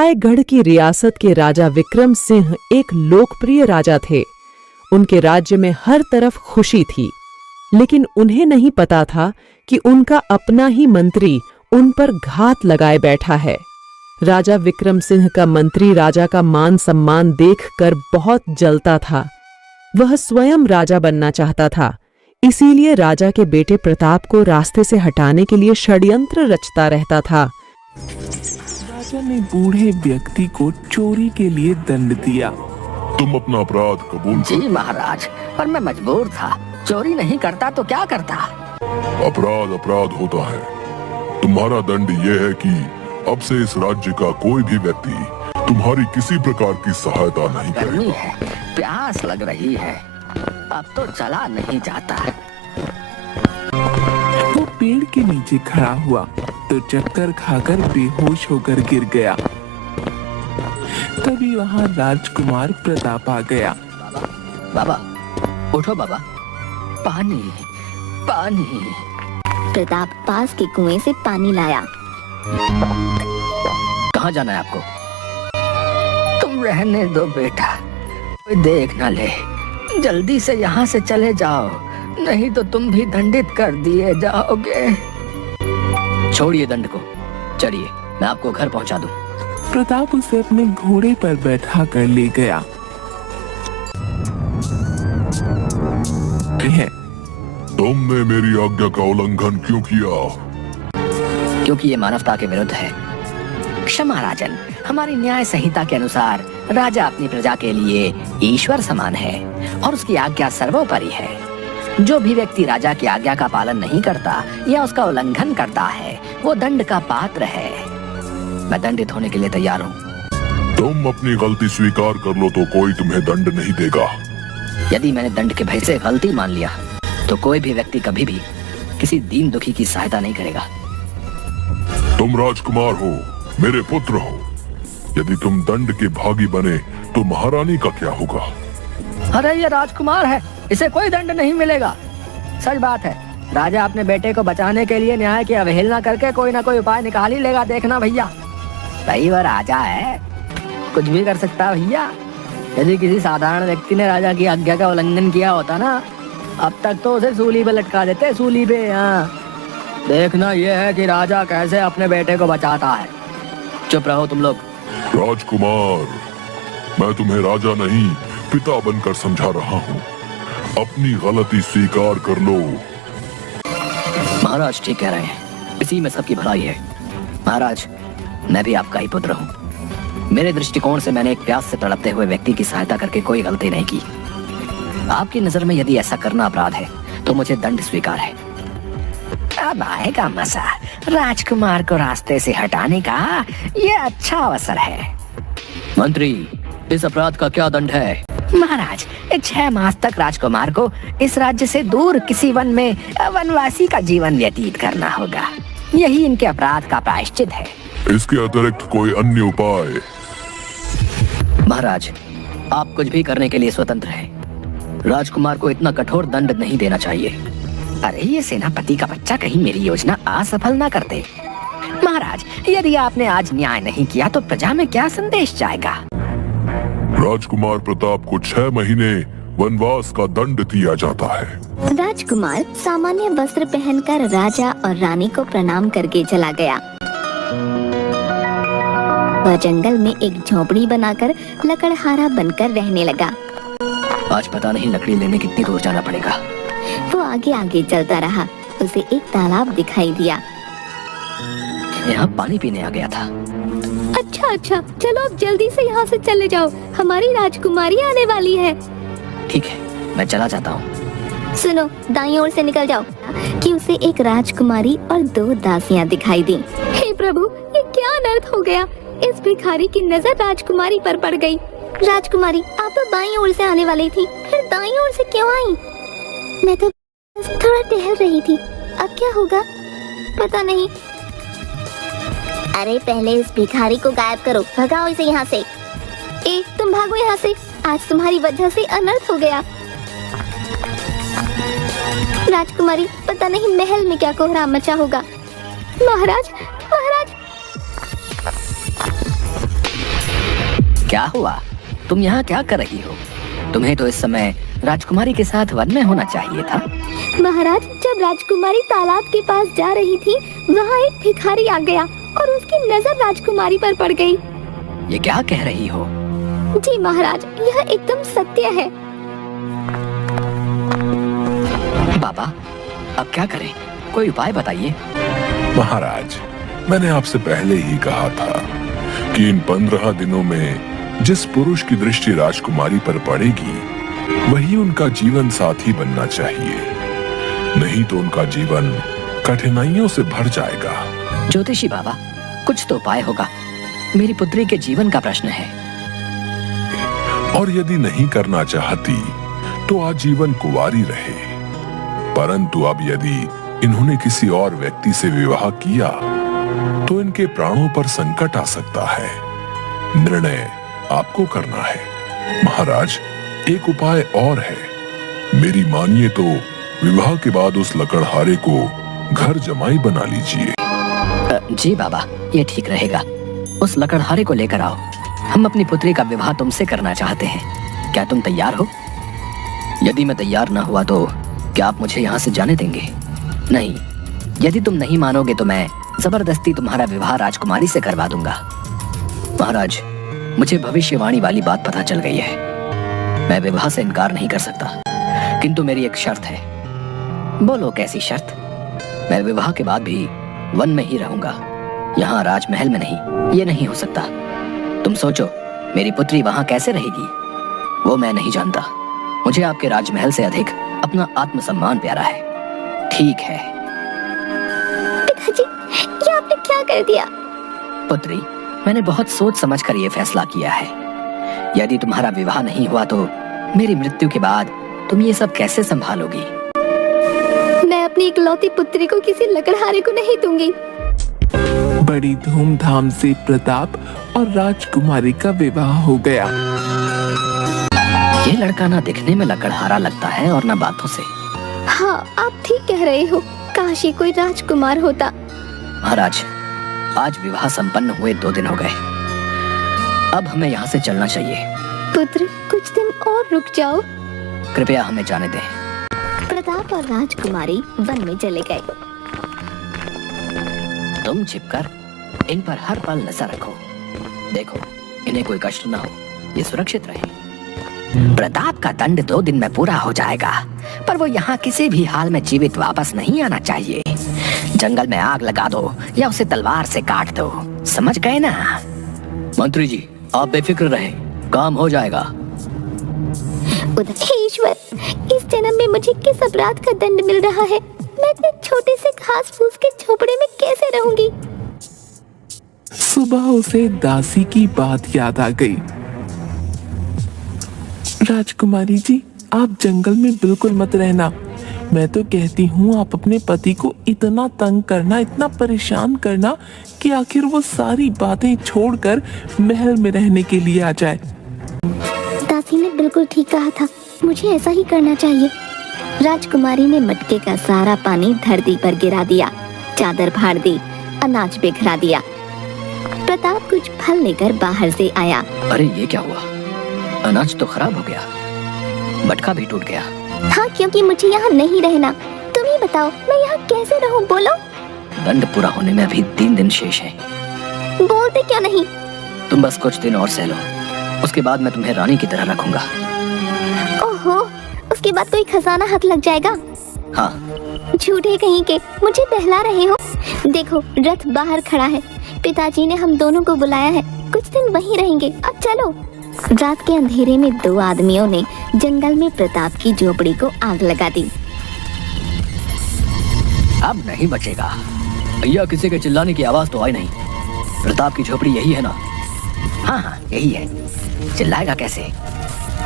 रायगढ़ की रियासत के राजा विक्रम सिंह एक लोकप्रिय राजा थे। उनके राज्य में हर तरफ खुशी थी, लेकिन उन्हें नहीं पता था कि उनका अपना ही मंत्री उन पर घात लगाए बैठा है। राजा विक्रम सिंह का मंत्री राजा का मान सम्मान देखकर बहुत जलता था। वह स्वयं राजा बनना चाहता था, इसीलिए राजा के बेटे प्रताप को रास्ते से हटाने के लिए षड्यंत्र रचता रहता था। राजा ने बूढ़े व्यक्ति को चोरी के लिए दंड दिया। तुम अपना अपराध कबूल जी महाराज, पर मैं मजबूर था। चोरी नहीं करता तो क्या करता। अपराध अपराध होता है। तुम्हारा दंड यह है कि अब से इस राज्य का कोई भी व्यक्ति तुम्हारी किसी प्रकार की सहायता नहीं गर्मी करेगा। है, प्यास लग रही है, अब तो चला नहीं जाता। वो पेड़ के नीचे खड़ा हुआ तो चक्कर खाकर बेहोश होकर गिर गया। तभी वहाँ राजकुमार प्रताप आ गया। बाबा उठो बाबा, पानी पानी। प्रताप पास के कुएं से पानी लाया। कहाँ जाना है आपको? तुम रहने दो बेटा, कोई देख ना ले। जल्दी से यहाँ से चले जाओ, नहीं तो तुम भी दंडित कर दिए जाओगे। छोड़िए दंड को, चलिए मैं आपको घर पहुँचा दूं। प्रताप उसे अपने घोड़े पर बैठा कर ले गया। तुमने मेरी आज्ञा का उल्लंघन क्यों किया? क्योंकि ये मानवता के विरुद्ध है। क्षमा राजन, हमारी न्याय संहिता के अनुसार राजा अपनी प्रजा के लिए ईश्वर समान है और उसकी आज्ञा सर्वोपरि है। जो भी व्यक्ति राजा की आज्ञा का पालन नहीं करता या उसका उल्लंघन करता है, वो दंड का पात्र है। मैं दंडित होने के लिए तैयार हूँ। तुम अपनी गलती स्वीकार कर लो तो कोई तुम्हें दंड नहीं देगा। यदि मैंने दंड के भय से गलती मान लिया तो कोई भी व्यक्ति कभी भी किसी दीन दुखी की सहायता नहीं करेगा। तुम राजकुमार हो, मेरे पुत्र हो। यदि तुम दंड के भागी बने तो महारानी का क्या होगा? अरे ये राजकुमार है, इसे कोई दंड नहीं मिलेगा। सच बात है, राजा अपने बेटे को बचाने के लिए न्याय की अवहेलना करके कोई ना कोई उपाय निकाल ही लेगा। देखना भैया, भाई वह राजा है, कुछ भी कर सकता है भैया। यदि किसी साधारण व्यक्ति ने राजा की आज्ञा का उल्लंघन किया होता ना, अब तक तो उसे सूली पे लटका देते, सूली पे। हाँ, देखना यह है कि राजा कैसे अपने बेटे को बचाता है। चुप रहो तुम लोग। राजकुमार, मैं तुम्हें राजा नहीं पिता बनकर समझा रहा हूँ। अपनी गलती स्वीकार कर लो। महाराज ठीक कह रहे हैं, इसी में सबकी भलाई है। महाराज, मैं भी आपका ही पुत्र हूँ। मेरे दृष्टिकोण से मैंने एक प्यास से तड़पते हुए व्यक्ति की सहायता करके कोई गलती नहीं की। आपकी नजर में यदि ऐसा करना अपराध है तो मुझे दंड स्वीकार है। अब आएगा मजा राजकुमार को रास्ते से हटाने का। ये अच्छा अवसर है। मंत्री, इस अपराध का क्या दंड है? महाराज, 6 मास तक राजकुमार को इस राज्य से दूर किसी वन में वनवासी का जीवन व्यतीत करना होगा। यही इनके अपराध का प्रायश्चित है। इसके अतिरिक्त कोई अन्य उपाय? महाराज, आप कुछ भी करने के लिए स्वतंत्र हैं। राजकुमार को इतना कठोर दंड नहीं देना चाहिए। अरे ये सेनापति का बच्चा कहीं मेरी योजना असफल ना कर दे। महाराज, यदि आपने आज न्याय नहीं किया तो प्रजा में क्या संदेश जाएगा? राजकुमार प्रताप को 6 महीने वनवास का दंड दिया जाता है। राजकुमार सामान्य वस्त्र पहनकर राजा और रानी को प्रणाम करके चला गया। वह जंगल में एक झोपड़ी बनाकर लकड़हारा बनकर रहने लगा। आज पता नहीं लकड़ी लेने कितनी दूर जाना पड़ेगा। वो आगे आगे चलता रहा। उसे एक तालाब दिखाई दिया। यहाँ पानी पीने आ गया था। अच्छा, चलो अब जल्दी से यहाँ से चले जाओ, हमारी राजकुमारी आने वाली है। ठीक है, मैं चला जाता हूँ। सुनो, दाईं ओर से निकल जाओ। कि उसे एक राजकुमारी और 2 दासियाँ दिखाई दी। हे प्रभु, ये क्या अनर्थ हो गया? इस भिखारी की नजर राजकुमारी पर पड़ गई। राजकुमारी, आप तो बाईं ओर से आने वाली थी, फिर दाईं ओर से क्यों आई? मैं तो थोड़ा टहल रही थी, अब क्या होगा पता नहीं। अरे पहले इस भिखारी को गायब करो, भगाओ इसे यहाँ से। ए, तुम भागो यहाँ से, आज तुम्हारी वजह से अनर्थ हो गया। राजकुमारी, पता नहीं महल में क्या कोहराम मचा होगा। महाराज, महाराज। क्या हुआ? तुम यहाँ क्या कर रही हो? तुम्हें तो इस समय राजकुमारी के साथ वन में होना चाहिए था। महाराज, जब राजकुमारी तालाब के पास जा रही थी, वहाँ एक भिखारी आ गया और उसकी नजर राजकुमारी पर पड़ गई। ये क्या कह रही हो? जी महाराज, यह एकदम सत्य है। बाबा, अब क्या करें? कोई उपाय बताइए। महाराज, मैंने आपसे पहले ही कहा था कि इन 15 दिनों में जिस पुरुष की दृष्टि राजकुमारी पर पड़ेगी वही उनका जीवन साथी बनना चाहिए, नहीं तो उनका जीवन कठिनाइयों से भर जाएगा। ज्योतिषी बाबा, कुछ तो उपाय होगा। मेरी पुत्री के जीवन का प्रश्न है। और यदि नहीं करना चाहती तो आजीवन कुंवारी रहे, परंतु अब यदि इन्होंने किसी और व्यक्ति से विवाह किया तो इनके प्राणों पर संकट आ सकता है। निर्णय आपको करना है। महाराज, एक उपाय और है। मेरी मानिए तो विवाह के बाद उस लकड़हारे को घर जमाई बना लीजिए। जी बाबा, ये ठीक रहेगा। उस लकड़हारे को लेकर आओ। हम अपनी पुत्री का विवाह तुमसे करना चाहते हैं। क्या तुम तैयार हो? यदि मैं तैयार न हुआ तो क्या आप मुझे यहाँ से जाने देंगे? नहीं, यदि तुम नहीं मानोगे तो मैं जबरदस्ती तुम्हारा विवाह राजकुमारी से करवा दूंगा। महाराज, मुझे भविष्यवाणी वाली बात पता चल गई है। मैं विवाह से इनकार नहीं कर सकता, किंतु मेरी एक शर्त है। बोलो, कैसी शर्त? मैं विवाह के बाद भी वन में ही रहूंगा, यहाँ राजमहल में नहीं। ये नहीं हो सकता। तुम सोचो, मेरी पुत्री वहाँ कैसे रहेगी? वो मैं नहीं जानता। मुझे आपके राजमहल से अधिक अपना आत्मसम्मान प्यारा है। ठीक है। पिताजी, ये आपने क्या कर दिया? पुत्री, मैंने बहुत सोच समझ कर ये फैसला किया है। यदि तुम्हारा विवाह नहीं हुआ तो मेरी मृत्यु के बाद तुम ये सब कैसे संभालोगी? मैं अपनी इकलौती पुत्री को किसी लकड़हारे को नहीं दूंगी। बड़ी धूमधाम से प्रताप और राजकुमारी का विवाह हो गया। ये लड़का ना दिखने में लकड़हारा लगता है और ना बातों से। हाँ, आप ठीक कह रहे हो। काश ये कोई राजकुमार होता। महाराज, आज विवाह संपन्न हुए 2 दिन हो गए। अब हमें यहाँ से चलना चाहिए। पुत्र, कुछ दिन और रुक जाओ। कृपया हमें जाने दें। प्रताप और राजकुमारी वन में चले गए। तुम छिपकर इन पर हर पल नजर रखो। देखो, इन्हें कोई कष्ट न हो, ये सुरक्षित रहे। प्रताप का दंड 2 दिन में पूरा हो जाएगा, पर वो यहाँ किसी भी हाल में जीवित वापस नहीं आना चाहिए। जंगल में आग लगा दो या उसे तलवार से काट दो। समझ गए ना? मंत्री जी, आप बेफिक्र रहे, काम हो जाएगा। हे ईश्वर, इस जन्म में मुझे किस अपराध का दंड मिल रहा है? मैं इतने छोटे से घास फूस के झोपड़े में कैसे रहूंगी? सुबह उसे दासी की बात याद आ गई। राजकुमारी जी, आप जंगल में बिल्कुल मत रहना। मैं तो कहती हूँ आप अपने पति को इतना तंग करना, इतना परेशान करना कि आखिर वो सारी बातें छोड़कर महल में रहने के लिए आ जाए। दासी ने बिल्कुल ठीक कहा था, मुझे ऐसा ही करना चाहिए। राजकुमारी ने मटके का सारा पानी धरती पर गिरा दिया, चादर फाड़ दी, अनाज बिखरा दिया। प्रताप कुछ फल लेकर बाहर से आया। अरे ये क्या हुआ? अनाज तो खराब हो गया, मटका भी टूट गया। हाँ, क्योंकि मुझे यहाँ नहीं रहना। तुम ही बताओ, मैं यहाँ कैसे रहूँ? बोलो। दंड पूरा होने में अभी 3 दिन शेष है। बोलते क्यों नहीं? तुम बस कुछ दिन और सह लो, उसके बाद मैं तुम्हें रानी की तरह रखूंगा। ओहो, उसके बाद कोई खजाना हाथ लग जाएगा। हाँ। झूठे कहीं के, मुझे बहला रहे हो। देखो, रथ बाहर खड़ा है। पिताजी ने हम दोनों को बुलाया है, कुछ दिन वहीं रहेंगे। अब चलो। रात के अंधेरे में 2 आदमियों ने जंगल में प्रताप की झोपड़ी को आग लगा दी। अब नहीं बचेगा। भैया, किसी के चिल्लाने की आवाज तो आई नहीं। प्रताप की झोपड़ी यही है ना? हाँ, यही है। चिल्लाएगा कैसे?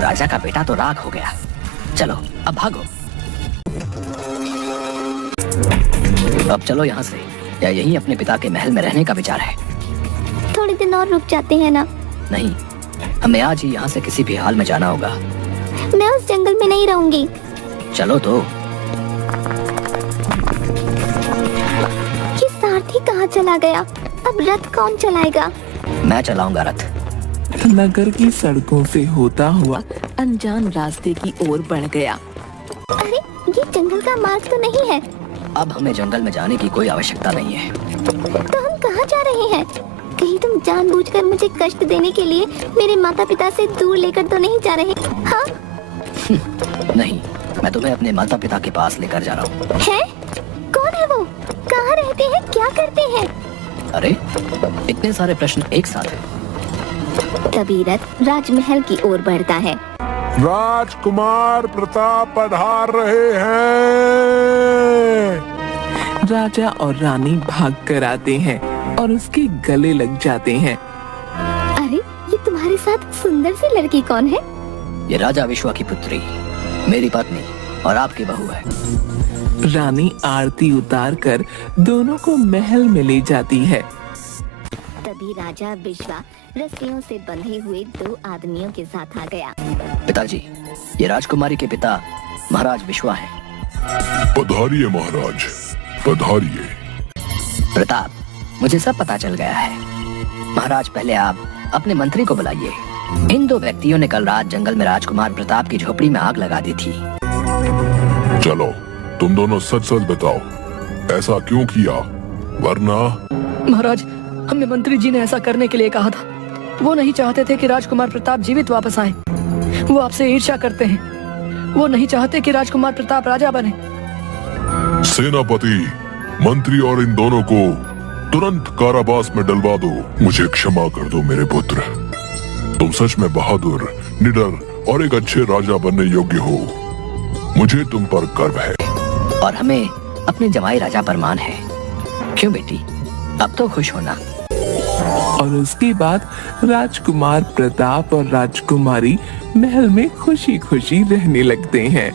राजा का बेटा तो राख हो गया। चलो, अब भागो। अब चलो यहाँ से, या यहीं अपने पिता के महल में रहने का विचार है? थोड़े दिन और रुक जाते हैं ना? नहीं, हमें आज ही यहाँ से किसी भी हाल में जाना होगा। मैं उस जंगल में नहीं रहूंगी। चलो तो। ये सारथी कहाँ चला गया? अब रथ कौन चलाएगा? मैं चलाऊंगा रथ। नगर की सड़कों से होता हुआ अनजान रास्ते की ओर बढ़ गया। अरे ये जंगल का मार्ग तो नहीं है। अब हमें जंगल में जाने की कोई आवश्यकता नहीं है। तो हम कहाँ जा रहे हैं? कहीं तुम जानबूझकर मुझे कष्ट देने के लिए मेरे माता पिता से दूर लेकर तो नहीं जा रहे? हाँ? नहीं, मैं तुम्हें अपने माता पिता के पास लेकर जा रहा हूँ। है? कौन है वो? कहाँ रहते हैं? क्या करते हैं? अरे इतने सारे प्रश्न एक साथ हैं। तभी रथ राजमहल की ओर बढ़ता है। राजकुमार प्रताप पधार रहे हैं। राजा और रानी भाग कर आते हैं और उसके गले लग जाते हैं। अरे ये तुम्हारे साथ सुंदर सी लड़की कौन है? ये राजा विश्वा की पुत्री, मेरी पत्नी और आपकी बहू है। रानी आरती उतार कर दोनों को महल में ले जाती है। तभी राजा विश्वा रस्सियों से बंधे हुए 2 आदमियों के साथ आ गया। पिताजी, ये राजकुमारी के पिता महाराज विश्वा हैं। पधारिए महाराज, पधारिए। प्रताप, मुझे सब पता चल गया है। महाराज, पहले आप अपने मंत्री को बुलाइए। इन 2 व्यक्तियों ने कल रात जंगल में राजकुमार प्रताप की झोपड़ी में आग लगा दी थी। चलो, तुम दोनों सच सच बताओ, ऐसा क्यों किया? वरना महाराज, हमें मंत्री जी ने ऐसा करने के लिए कहा था। वो नहीं चाहते थे कि राजकुमार प्रताप जीवित वापस आए। वो आपसे ईर्ष्या करते हैं। वो नहीं चाहते कि राजकुमार प्रताप राजा बने। सेनापति, मंत्री और इन दोनों को तुरंत कारावास में डलवा दो। मुझे क्षमा कर दो मेरे पुत्र। तुम सच में बहादुर, निडर और एक अच्छे राजा बनने योग्य हो। मुझे तुम पर गर्व है। और हमें अपने जमाई राजा पर मान है। क्यों बेटी, अब तो खुश होना। और उसके बाद राजकुमार प्रताप और राजकुमारी महल में खुशी खुशी रहने लगते हैं।